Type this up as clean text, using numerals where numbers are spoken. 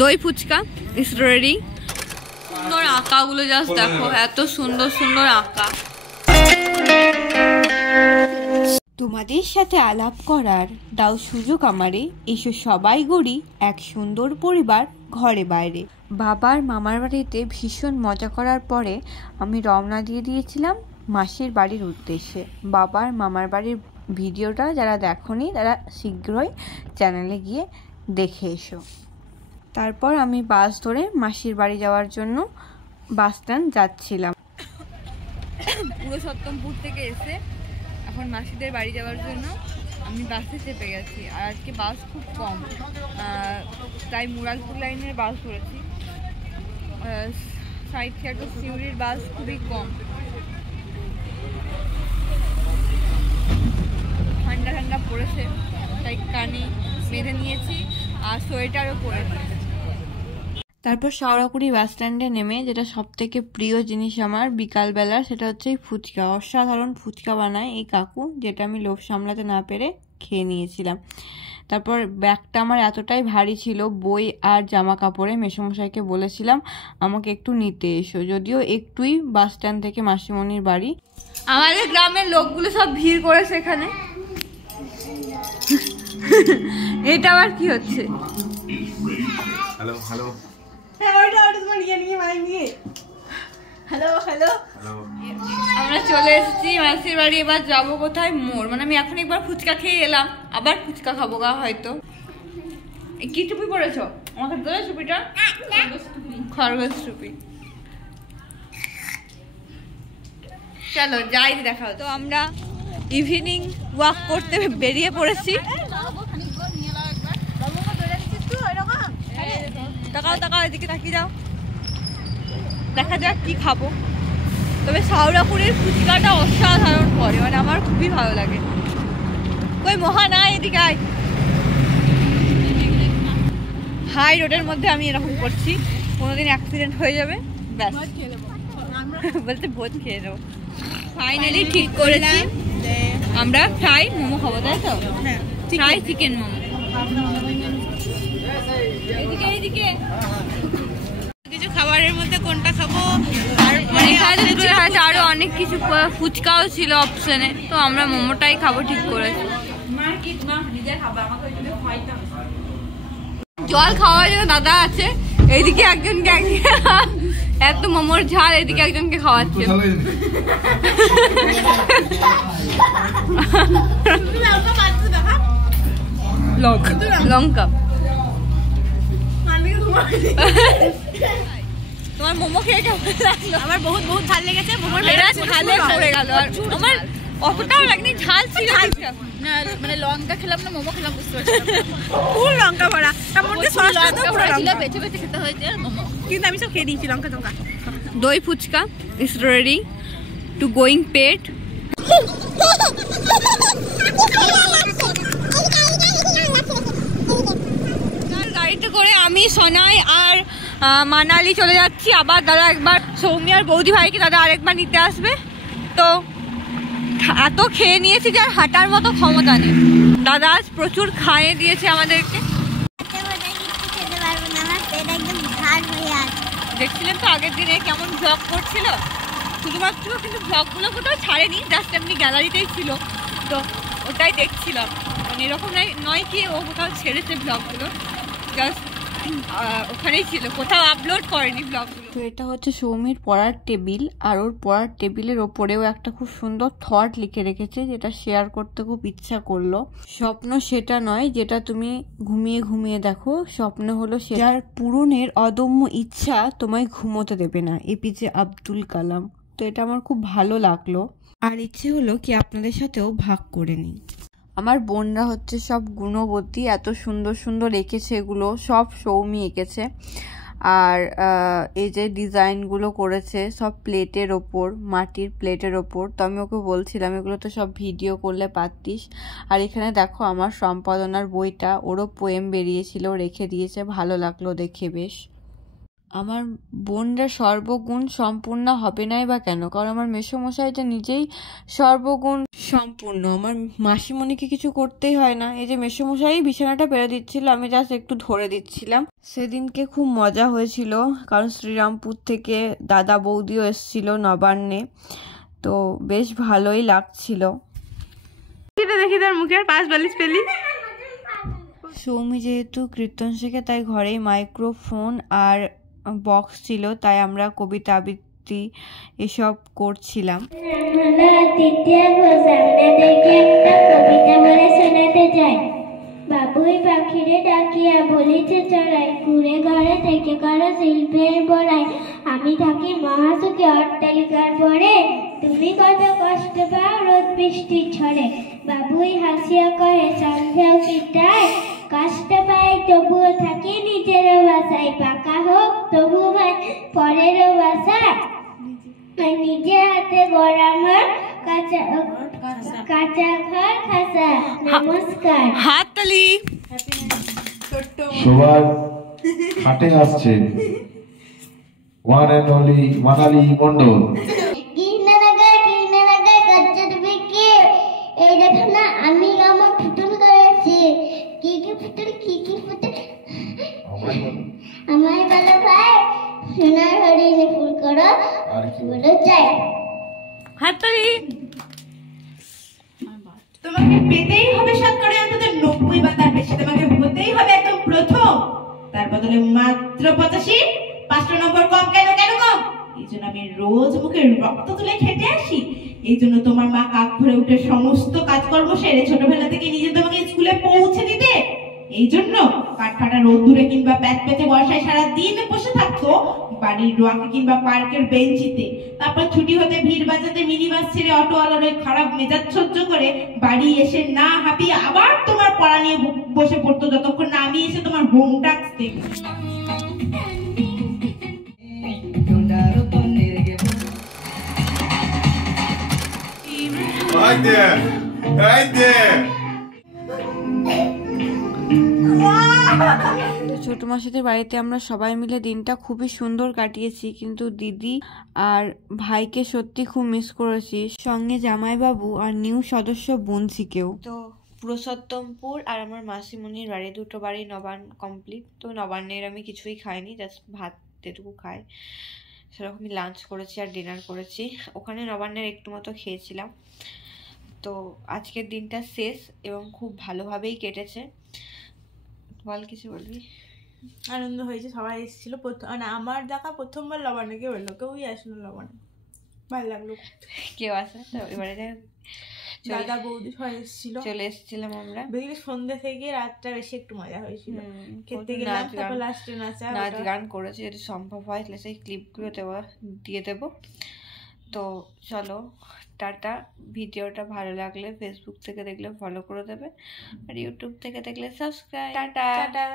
দই phuchka is ready. সুন্দর আঁকাগুলো জাস্ট দেখো, এত সুন্দর সুন্দর আঁকা। তোমাদের সাথে আলাপ করার দাও সুযোগ আমারে, এসো সবাই গড়ি এক সুন্দর পরিবার ঘরে বাইরে। বাবার মামার বাড়িতে ভীষণ মজা করার পরে আমি রওনা দিয়ে দিয়েছিলাম মাসির বাড়ির উদ্দেশ্যে। বাবার মামার বাড়ির ভিডিওটা যারা দেখোনি তারা শীঘ্রই চ্যানেলে গিয়ে দেখে এসো। তারপর আমি বাস ধরে মাসির বাড়ি যাওয়ার জন্য বাস স্ট্যান্ড যাচ্ছিলাম। পুরো সপ্তমপুর থেকে এসে এখন মাসিদের বাড়ি যাওয়ার জন্য আমি বাসে চেপে গেছি। আর আজকে বাস খুব কম, তাই মুরালপুর লাইনের বাস ধরেছি। সাইড থেকে সিউড়ির বাস খুবই কম। ঠান্ডা ঠান্ডা পড়েছে তাই কানে বেঁধে নিয়েছি আর সোয়েটারও পরে নিয়েছি। তারপর শাওড়াকুড়ি বাস স্ট্যান্ডে নেমে যেটা সব থেকে প্রিয় জিনিস আমার বিকালবেলা, সেটা হচ্ছে ফুচকা। অসাধারণ ফুচকা বানায় এই কাকু, যেটা আমি লোভ সামলাতে না পেরে খেয়ে নিয়েছিলাম। তারপর ব্যাগটা আমার এতটাই ভারী ছিল বই আর জামা কাপড়ে, মেসোমশাইকে বলেছিলাম আমাকে একটু নিতে এসো, যদিও একটুই বাস স্ট্যান্ড থেকে মাসিমণির বাড়ি। আমাদের গ্রামের লোকগুলো সব ভিড় করেছে এখানে। এটা আবার কি হচ্ছে? হ্যালো হ্যালো আমরা চলে এসেছি মাসির বাড়ি। এবার যাবো কোথায়? মোড়। মানে আমি এখন একবার ফুচকা খেয়ে এলাম, আবার ফুচকা খাবো গা হয়তো। কি টুপি পরেছো? আমাকে দেবে টুপিটা? খরগোশ টুপি। চলো যাই, দেখা। তো আমরা ইভিনিং ওয়াক করতে বেরিয়ে পড়েছি। তাকাও তাকাও, এদিকে তাকিয়ে যাও, দেখা যাক কি খাবো। তবে শাওড়াপুরের ফুচকাটা অসাধারণ করে, মানে আমার খুবই ভালো লাগে। কই মহা না, এদিকে আয়। হাই রোডের মধ্যে আমি এরকম করছি, কোনোদিন অ্যাক্সিডেন্ট হয়ে যাবে ব্যাস। বলতে ভোজ খেয়ে নেবো। ফাইনালি ঠিক করেছি আমরা ফ্রাই মোমো খাবো, তাই তো? Fry chicken momo. এদিকে এদিকে কিছু খাবারের মধ্যে কোনটা খাবো? আর আরো অনেক কিছু, ফুচকাও ছিল অপশনে, তো আমরা মোমোটাই খাবো ঠিক করেছি। জল খাওয়ার জন্য দাদা আছে, এইদিকে একজনকে এত মোমোর ঝাল, এদিকে একজনকে খাওয়াচ্ছে। লঙ্কা। তোমার মোমো খেয়ে কেমন লাগলো? আমার বহুত বহুত ভালো লেগেছে। মোমোর ঝালে পড়ে গেল, আর আমার অতটাও লাগনি, ঝাল ছিল না। মানে লঙ্কা খেলাম না মোমো খেলাম, বুঝতে পারছি ফুল লঙ্কা ভরা। তার মধ্যে সসটা তো পুরো লঙ্কা বেছে বেছে খেতে হয়েছে মোমো, কিন্তু আমি সব খেয়ে দিয়েছি লঙ্কা লঙ্কা। Doi phuchka is ready to going পেট। গাড়িতে করে আমি সোনাই আর মানালি চলে যাচ্ছি। আবার দাদা একবার সৌমি আর বৌদি ভাইকে দাদা আরেকবার নিতে আসবে। তো এত খেয়ে নিয়েছি যে আর হাঁটার মতো ক্ষমতা নেই। দাদা আজ প্রচুর খাইয়ে দিয়েছে আমাদেরকে। দেখছিলেন তো আগের দিনে কেমন ভ্লগ করছিল, শুধুমাত্র কিন্তু ভ্লগগুলো কোথাও ছাড়েনি, জাস্ট এমনি গ্যালারিতেই ছিল, তো ওটাই দেখছিলাম। মানে এরকম নয় কি ও কোথাও ছেড়েছে ভ্লগগুলো, জাস্ট ওখানেই ছিল, কোথাও আপলোড করেনি ব্লগগুলো। তো এটা হচ্ছে সৌমির পড়ার টেবিল, আর ওর পড়ার টেবিলের ওপরেও একটা খুব সুন্দর থট লিখে রেখেছে, যেটা শেয়ার করতে খুব ইচ্ছা করলো। স্বপ্ন সেটা নয় যেটা তুমি ঘুমিয়ে ঘুমিয়ে দেখো, স্বপ্ন হলো যার পূরণের অদম্য ইচ্ছা তোমায় ঘুমোতে দেবে না। এপিজে আব্দুল কালাম। তো এটা আমার খুব ভালো লাগলো, আর ইচ্ছে হলো কি আপনাদের সাথেও ভাগ করে নিই। আমার বোনরা হচ্ছে সব গুণবতী, এত সুন্দর সুন্দর এঁকেছে, এগুলো সব সৌমি এঁকেছে। আর এই যে ডিজাইনগুলো করেছে সব প্লেটের ওপর, মাটির প্লেটের ওপর। তো আমি ওকে বলছিলাম এগুলো তো সব ভিডিও করলে পারতিস। আর এখানে দেখো আমার সম্পাদনার বইটা, ওরও পোয়েম বেরিয়েছিল, রেখে দিয়েছে, ভালো লাগলো দেখে বেশ। আমার বোনরা সর্বগুণ সম্পূর্ণ হবে নাই বা কেন? কারণ আমার মেসোমশাইটা নিজেই সর্বগুণ সম্পূর্ণ। আমার মাসিমণিকে কিছু করতেই হয় না। এই যে মেসোমশাই বিছানাটা পেরে দিচ্ছিল, আমি জাস্ট একটু ধরে দিচ্ছিলাম। সেদিনকে খুব মজা হয়েছিল, কারণ শ্রীরামপুর থেকে দাদা বৌদিও এসেছিল নবান্নে, তো বেশ ভালোই লাগছিল। দেখি তার মুখের পাশ বালিশ পেলি। সৌমি যেহেতু কীর্তন শেখে, তাই ঘরেই মাইক্রোফোন আর বক্স ছিল, তাই আমরা কবিতা আবৃত্তি এসব করছিলাম। তৃতীয় আপনাদেরকে একটা কবিতা বলে শোনাতে চাই। বাবুই পাখিরে ডাকিয়া বলিছে চড়াই, কুড়ে ঘরে থেকে করো শিল্পের বড়াই। আমি থাকি মহাসুখে অট্টালিকার পরে, তুমি কত কষ্ট পাও রোদ বৃষ্টির ঝড়ে। বাবুই হাসিয়া কহে সন্ধ্যাও পিটায়, কষ্ট পাই তবুও থাকি নিজেরও বাসায়। পাকা হোক তবু ভাই পরেরও বাসা, নিজে হাতে গড়া আমার কাঁচা ঘর খাসা। নমস্কার। হাততালি। সবার হাটে আসছে one and only Manali Mondal. এই দেখো না, আমি আমার পুতুল করেছি। কি কি পুতুল, কি কি পুতুল? আমার ভালো ভাই সোনার হরিণে ফুল করো আর কি বলো চাই। হাততালি। তোমাকে পেতেই হবে শতকরা অন্তত 90 বা তার বেশি। তোমাকে হতেই হবে একদম প্রথম, তার বদলে মাত্র 85। 5টা নম্বর কম। কেন কেন কম? এই জন্য আমি রোজ মুখে রক্ত তুলে খেটে আসি। এই জন্য তোমার মা কাক ভরে উঠে সমস্ত কাজকর্ম সেরে ছোটবেলা থেকে নিজে তোমাকে স্কুলে পৌঁছে দিতে। এই জন্য কাঠফাটা রোদ্দুরে কিংবা প্যাচ পেতে বর্ষায় সারা দিন বসে থাকতো বাড়ির রোয়াকে কিংবা পার্কের বেঞ্চিতে। তারপর ছুটি হতে ভিড় বাজাতে মিনি বাস ছেড়ে অটোওয়ালার ওই খারাপ মেজাজ সহ্য করে বাড়ি এসে না হাঁপিয়ে আবার তোমার পড়া নিয়ে বসে পড়তো, যতক্ষণ না আমি এসে তোমার হোম টাস্ক দেখি। Right there, right there. ছোট মাসিদের বাড়িতে আমরা সবাই মিলে দিনটা খুবই সুন্দর কাটিয়েছি, কিন্তু দিদি আর ভাইকে সত্যি খুব মিস করেছি, সঙ্গে জামাইবাবু আর নিউ সদস্য বুনসিকেও। তো পুরুষোত্তমপুর আর আমার মাসিমণির বাড়ি, দুটো বাড়ি নবান্ন কমপ্লিট। তো নবান্নের আমি কিছুই খাইনি, জাস্ট ভাত যেটুকু খাই সেরকমই লাঞ্চ করেছি আর ডিনার করেছি। ওখানে নবান্নের একটু মতো খেয়েছিলাম। তো আজকের দিনটা শেষ এবং খুব ভালোভাবেই কেটেছে। বল, কিছু বলবি? আনন্দ হয়েছে, সবাই এসেছিল। মানে আমার দেখা প্রথমবার লবণে কেউ এলো, কেউই আসলো লবণে। ভালো লাগলো। কেউ আসে তো এবারে দাদা বৌদি সবাই এসেছিল, চলে এসেছিলাম আমরা। বেশি সন্ধ্যে থেকে রাতটা বেশি একটু মজা হয়েছিল। খেতে গেলাম, তারপর লাস্টে নাচ গান করেছে। যদি সম্ভব হয় তাহলে সেই ক্লিপগুলো দিয়ে দেবো। তো চলো, টাটা। ভিডিওটা ভালো লাগলে ফেসবুক থেকে দেখলে ফলো করে দেবে, আর ইউটিউব থেকে দেখলে সাবস্ক্রাইব। টাটা।